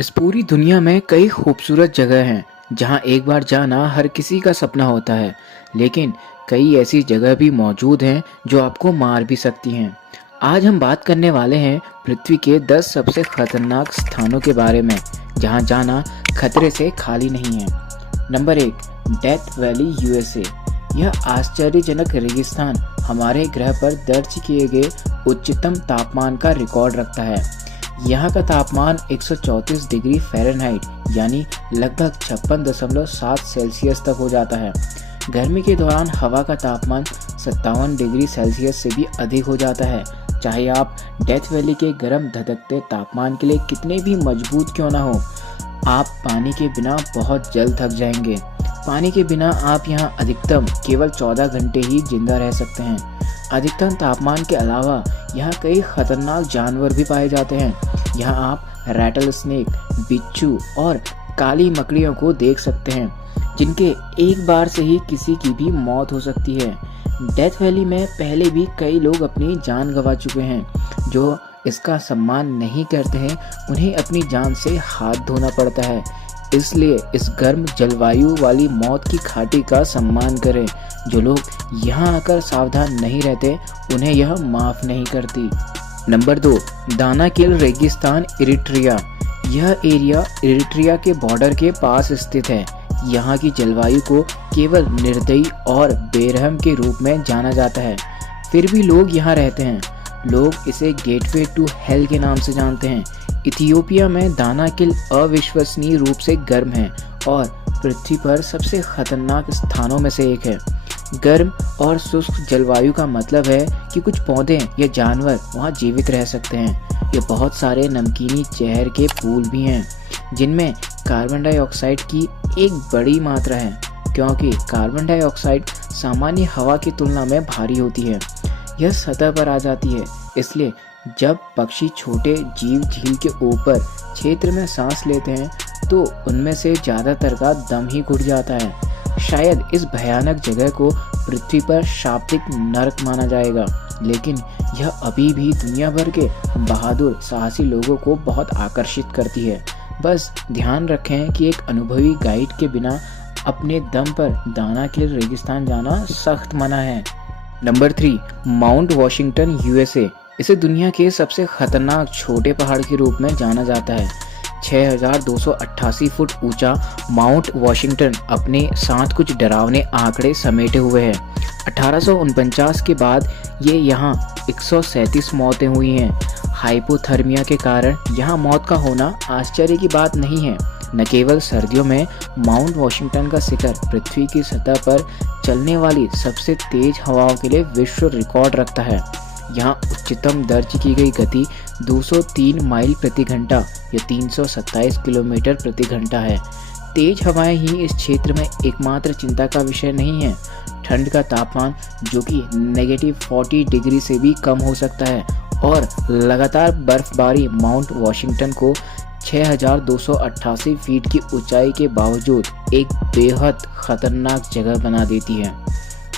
इस पूरी दुनिया में कई खूबसूरत जगह हैं जहां एक बार जाना हर किसी का सपना होता है। लेकिन कई ऐसी जगह भी मौजूद हैं जो आपको मार भी सकती हैं। आज हम बात करने वाले हैं पृथ्वी के 10 सबसे खतरनाक स्थानों के बारे में जहां जाना खतरे से खाली नहीं है। Number 1, death valley USA. यह आश्चर्यजनक रेगिस्तान हमारे ग्रह पर दर्ज किए गए उच्चतम तापमान का रिकॉर्ड रखता है। यहाँ का तापमान 134 डिग्री फ़ारेनहाइट यानी लगभग 56.7 सेल्सियस तक हो जाता है। गर्मी के दौरान हवा का तापमान 57 डिग्री सेल्सियस से भी अधिक हो जाता है। चाहे आप डेथ वैली के गर्म धधकते तापमान के लिए कितने भी मजबूत क्यों ना हो, आप पानी के बिना बहुत जल्द थक जाएंगे। पानी के बिना आप यहाँ अधिकतम केवल 14 घंटे ही जिंदा रह सकते हैं। अधिकतम तापमान के अलावा यहाँ कई खतरनाक जानवर भी पाए जाते हैं। यहाँ आप रैटल स्नेक, बिच्छू और काली मकड़ियों को देख सकते हैं जिनके एक बार से ही किसी की भी मौत हो सकती है। डेथ वैली में पहले भी कई लोग अपनी जान गंवा चुके हैं। जो इसका सम्मान नहीं करते हैं उन्हें अपनी जान से हाथ धोना पड़ता है। इसलिए इस गर्म जलवायु वाली मौत की घाटी का सम्मान करें। जो लोग यहाँ आकर सावधान नहीं रहते उन्हें यह माफ नहीं करती। नंबर 2, दानाकिल रेगिस्तान, इरिट्रिया। यह एरिया इरिट्रिया के बॉर्डर के पास स्थित है। यहाँ की जलवायु को केवल निर्दयी और बेरहम के रूप में जाना जाता है, फिर भी लोग यहाँ रहते हैं। लोग इसे गेटवे टू हेल के नाम से जानते हैं। इथियोपिया में दानाकिल अविश्वसनीय रूप से गर्म है और पृथ्वी पर सबसे खतरनाक स्थानों में से एक है। गर्म और शुष्क जलवायु का मतलब है कि कुछ पौधे या जानवर वहाँ जीवित रह सकते हैं। ये बहुत सारे नमकीनी जहर के फूल भी हैं जिनमें कार्बन डाइऑक्साइड की एक बड़ी मात्रा है, क्योंकि कार्बन डाइऑक्साइड सामान्य हवा की तुलना में भारी होती है। यह सतह पर आ जाती है, इसलिए जब पक्षी छोटे जीव झील के ऊपर क्षेत्र में सांस लेते हैं तो उनमें से ज़्यादातर का दम ही घुट जाता है। शायद इस भयानक जगह को पृथ्वी पर शाब्दिक नरक माना जाएगा, लेकिन यह अभी भी दुनिया भर के बहादुर साहसी लोगों को बहुत आकर्षित करती है। बस ध्यान रखें कि एक अनुभवी गाइड के बिना अपने दम पर दानाकिल रेगिस्तान जाना सख्त मना है। Number 3, mount Washington USA. इसे दुनिया के सबसे खतरनाक छोटे पहाड़ के रूप में जाना जाता है। 6288 फुट ऊंचा माउंट वॉशिंगटन अपने साथ कुछ डरावने आंकड़े समेटे हुए है। 1849 के बाद ये यहाँ 137 मौतें हुई हैं। हाइपोथर्मिया के कारण यहाँ मौत का होना आश्चर्य की बात नहीं है। न केवल सर्दियों में माउंट वॉशिंगटन का शिखर पृथ्वी की सतह पर चलने वाली सबसे तेज हवाओं के लिए विश्व रिकॉर्ड रखता है। यहाँ उच्चतम दर्ज की गई गति 203 माइल प्रति घंटा या 327 किलोमीटर प्रति घंटा है। तेज हवाएं ही इस क्षेत्र में एकमात्र चिंता का विषय नहीं है। ठंड का तापमान जो कि -40 डिग्री से भी कम हो सकता है और लगातार बर्फबारी माउंट वॉशिंगटन को 6288 फीट की ऊंचाई के बावजूद एक बेहद खतरनाक जगह बना देती है।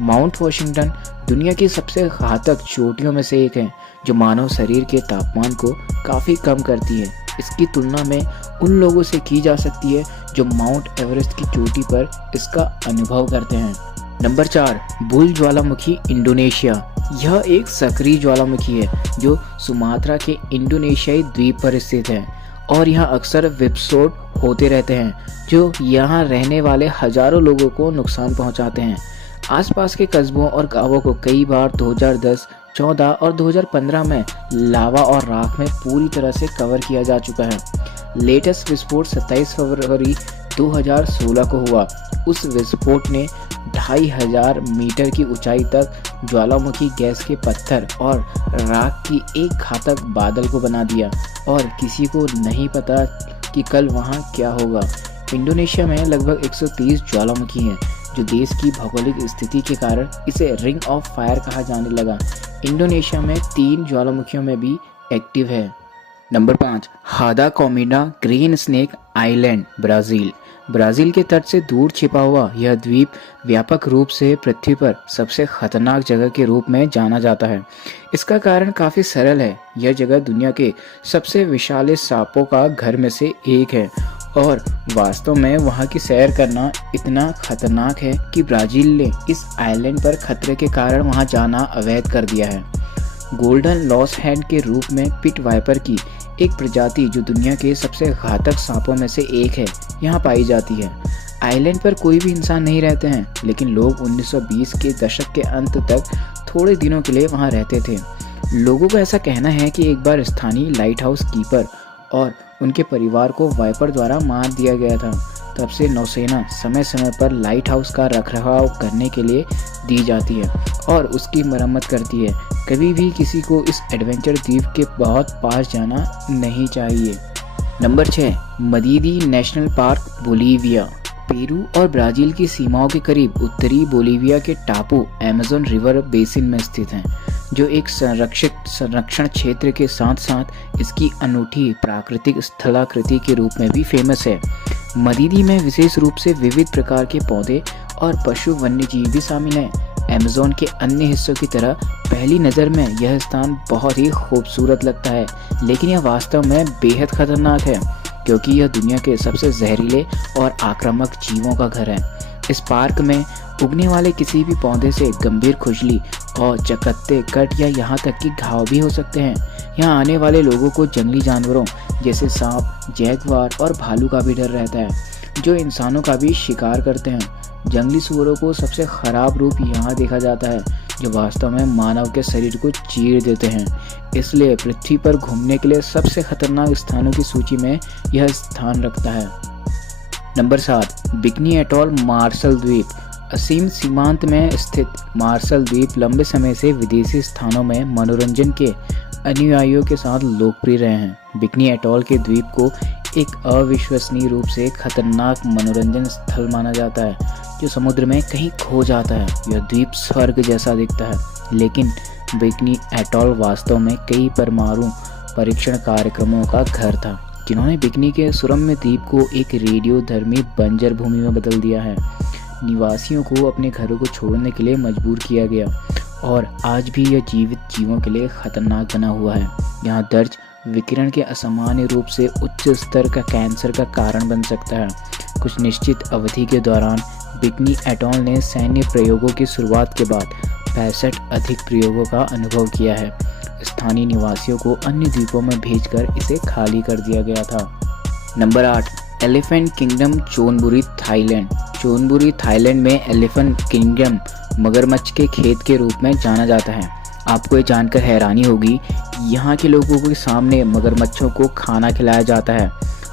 माउंट वॉशिंगटन दुनिया की सबसे घातक चोटियों में से एक है जो मानव शरीर के तापमान को काफ़ी कम करती है। इसकी तुलना में उन लोगों से की जा सकती है जो माउंट एवरेस्ट की चोटी पर इसका अनुभव करते हैं। नंबर 4, बुल ज्वालामुखी, इंडोनेशिया। यह एक सक्रिय ज्वालामुखी है जो सुमात्रा के इंडोनेशियाई द्वीप पर स्थित है और यहाँ अक्सर विस्फोट होते रहते हैं जो यहाँ रहने वाले हजारों लोगों को नुकसान पहुँचाते हैं। आसपास के कस्बों और गांवों को कई बार 2010, 14 और 2015 में लावा और राख में पूरी तरह से कवर किया जा चुका है। लेटेस्ट विस्फोट 27 फरवरी 2016 को हुआ। उस विस्फोट ने 2500 मीटर की ऊंचाई तक ज्वालामुखी गैस के पत्थर और राख की एक घातक बादल को बना दिया और किसी को नहीं पता कि कल वहां क्या होगा। इंडोनेशिया में लगभग 130 ज्वालामुखी हैं जो देश की भौगोलिक स्थिति के कारण इसे रिंग ऑफ फायर कहा जाने लगा। इंडोनेशिया में 3 ज्वालामुखियों में भी एक्टिव है। नंबर 5, हादा कॉमिना green snake island, Brazil. Brazil के तट से दूर छिपा हुआ यह द्वीप व्यापक रूप से पृथ्वी पर सबसे खतरनाक जगह के रूप में जाना जाता है। इसका कारण काफ़ी सरल है। यह जगह दुनिया के सबसे विशाल सांपों का घर में से एक है और वास्तव में वहाँ की सैर करना इतना खतरनाक है कि ब्राज़ील ने इस आइलैंड पर खतरे के कारण वहाँ जाना अवैध कर दिया है। गोल्डन लॉस हैंड के रूप में पिट वाइपर की एक प्रजाति जो दुनिया के सबसे घातक सांपों में से एक है यहाँ पाई जाती है। आइलैंड पर कोई भी इंसान नहीं रहते हैं, लेकिन लोग 1920 के दशक के अंत तक थोड़े दिनों के लिए वहाँ रहते थे। लोगों का ऐसा कहना है कि एक बार स्थानीय लाइट हाउस कीपर और उनके परिवार को वाइपर द्वारा मार दिया गया था। तब से नौसेना समय समय पर लाइट हाउस का रखरखाव करने के लिए दी जाती है और उसकी मरम्मत करती है। कभी भी किसी को इस एडवेंचर द्वीप के बहुत पास जाना नहीं चाहिए। Number 6, Madidi national park, Bolivia. Peru और ब्राज़ील की सीमाओं के करीब उत्तरी बोलीविया के टापू अमेज़न रिवर बेसिन में स्थित हैं, जो एक संरक्षण क्षेत्र के साथ साथ इसकी अनूठी प्राकृतिक स्थलाकृति के रूप में भी फेमस है। मदीदी में विशेष रूप से विविध प्रकार के पौधे और पशु वन्यजीव भी शामिल हैं। अमेज़न के अन्य हिस्सों की तरह पहली नज़र में यह स्थान बहुत ही खूबसूरत लगता है, लेकिन यह वास्तव में बेहद खतरनाक है क्योंकि यह दुनिया के सबसे जहरीले और आक्रामक जीवों का घर है। इस पार्क में उगने वाले किसी भी पौधे से गंभीर खुजली और चकत्ते, कट या यहाँ तक कि घाव भी हो सकते हैं। यहाँ आने वाले लोगों को जंगली जानवरों जैसे सांप, जैगुआर और भालू का भी डर रहता है, जो इंसानों का भी शिकार करते हैं। जंगली सूअरों को सबसे खराब रूप यहाँ देखा जाता है, जो वास्तव में मानव के शरीर को चीर देते हैं। इसलिए पृथ्वी पर घूमने के लिए सबसे खतरनाक स्थानों की सूची में यह स्थान रखता है। नंबर 7, बिकनी एटॉल, मार्शल द्वीप। असीम सीमांत में स्थित मार्शल द्वीप लंबे समय से विदेशी स्थानों में मनोरंजन के अनुयायियों के साथ लोकप्रिय रहे हैं। बिकनी एटॉल के द्वीप को एक अविश्वसनीय रूप से खतरनाक मनोरंजन स्थल माना जाता है, जो समुद्र में कहीं खो जाता है। यह द्वीप स्वर्ग जैसा दिखता है, लेकिन बिकनी एटॉल वास्तव में कई परमाणु परीक्षण कार्यक्रमों का घर था, जिन्होंने बिकनी के सुरम्य द्वीप को एक रेडियोधर्मी बंजर भूमि में बदल दिया है। निवासियों को अपने घरों को छोड़ने के लिए मजबूर किया गया और आज भी यह जीवित जीवों के लिए खतरनाक बना हुआ है। यहाँ दर्ज विकिरण के असामान्य रूप से उच्च स्तर का कैंसर का कारण बन सकता है। कुछ निश्चित अवधि के दौरान बिकनी एटॉल ने सैन्य प्रयोगों की शुरुआत के बाद 65 अधिक प्रयोगों का अनुभव किया है। स्थानीय निवासियों को अन्य द्वीपों में भेजकर इसे खाली कर दिया गया था। Number 8, elephant kingdom, चोनबुरी, Thailand. चोनबुरी Thailand में एलिफेंट किंगडम मगरमच्छ के खेत के रूप में जाना जाता है। आपको ये जानकर हैरानी होगी, यहाँ के लोगों के सामने मगरमच्छों को खाना खिलाया जाता है।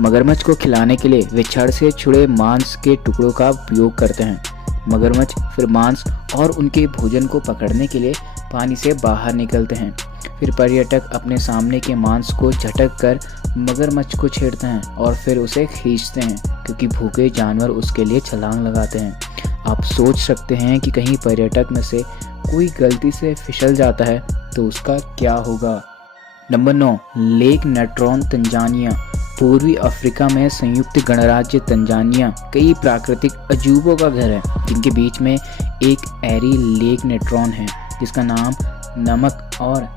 मगरमच्छ को खिलाने के लिए वे छड़ से छुड़े मांस के टुकड़ों का उपयोग करते हैं। मगरमच्छ फिर मांस और उनके भोजन को पकड़ने के लिए पानी से बाहर निकलते हैं। फिर पर्यटक अपने सामने के मांस को झटक कर मगरमच्छ को छेड़ते हैं और फिर उसे खींचते हैं, क्योंकि भूखे जानवर उसके लिए छलांग लगाते हैं। आप सोच सकते हैं कि कहीं पर्यटक में से कोई गलती से फिसल जाता है तो उसका क्या होगा। Number 9, lake Natron, Tanzania. पूर्वी अफ्रीका में संयुक्त गणराज्य तंजानिया कई प्राकृतिक अजूबों का घर है, जिनके बीच में एक एरी लेक नेट्रॉन है, जिसका नाम नमक और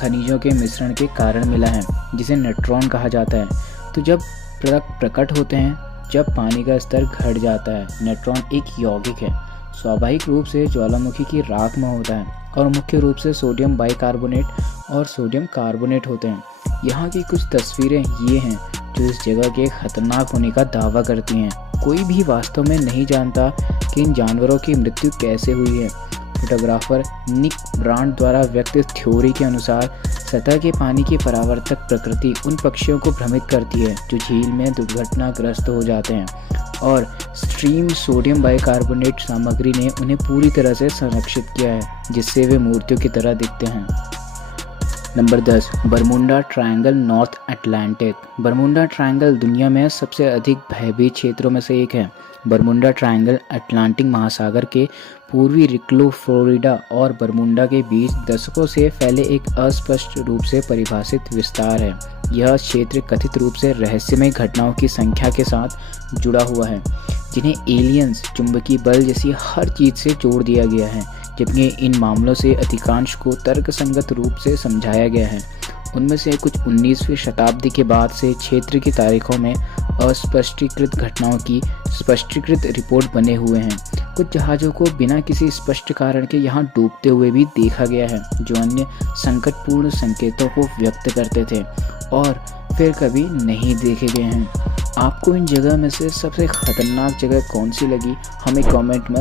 खनिजों के मिश्रण के कारण मिला है, जिसे नेट्रॉन कहा जाता है। तो जब प्रकट होते हैं, जब पानी का स्तर घट जाता है। नेट्रॉन एक यौगिक है, स्वाभाविक रूप से ज्वालामुखी की राख में होता है और मुख्य रूप से सोडियम बाइकार्बोनेट और सोडियम कार्बोनेट होते हैं। यहाँ की कुछ तस्वीरें ये हैं जो इस जगह के खतरनाक होने का दावा करती हैं। कोई भी वास्तव में नहीं जानता कि इन जानवरों की मृत्यु कैसे हुई है। फोटोग्राफर निक ब्रांड द्वारा व्यक्त थ्योरी के अनुसार सतह के पानी की परावर्तक प्रकृति उन पक्षियों को भ्रमित करती है जो झील में दुर्घटनाग्रस्त हो जाते हैं, और स्ट्रीम सोडियम बाइकार्बोनेट सामग्री ने उन्हें पूरी तरह से संरक्षित किया है, जिससे वे मूर्तियों की तरह दिखते हैं। Number 10, Bermuda triangle, north Atlantic. Bermuda triangle दुनिया में सबसे अधिक भयभीत क्षेत्रों में से एक है। बरमुंडा ट्रायंगल अटलांटिक महासागर के पूर्वी रिक्लो, फ्लोरिडा और बरमुंडा के बीच दशकों से फैले एक अस्पष्ट रूप से परिभाषित विस्तार है। यह क्षेत्र कथित रूप से रहस्यमय घटनाओं की संख्या के साथ जुड़ा हुआ है, जिन्हें एलियंस, चुंबकीय बल जैसी हर चीज़ से जोड़ दिया गया है, जबकि इन मामलों से अधिकांश को तर्कसंगत रूप से समझाया गया है। उनमें से कुछ 19वीं शताब्दी के बाद से क्षेत्र की तारीखों में अस्पष्टीकृत घटनाओं की स्पष्टीकृत रिपोर्ट बने हुए हैं। कुछ जहाज़ों को बिना किसी स्पष्ट कारण के यहाँ डूबते हुए भी देखा गया है, जो अन्य संकटपूर्ण संकेतों को व्यक्त करते थे और फिर कभी नहीं देखे गए हैं। आपको इन जगह में से सबसे खतरनाक जगह कौन सी लगी, हमें कमेंट में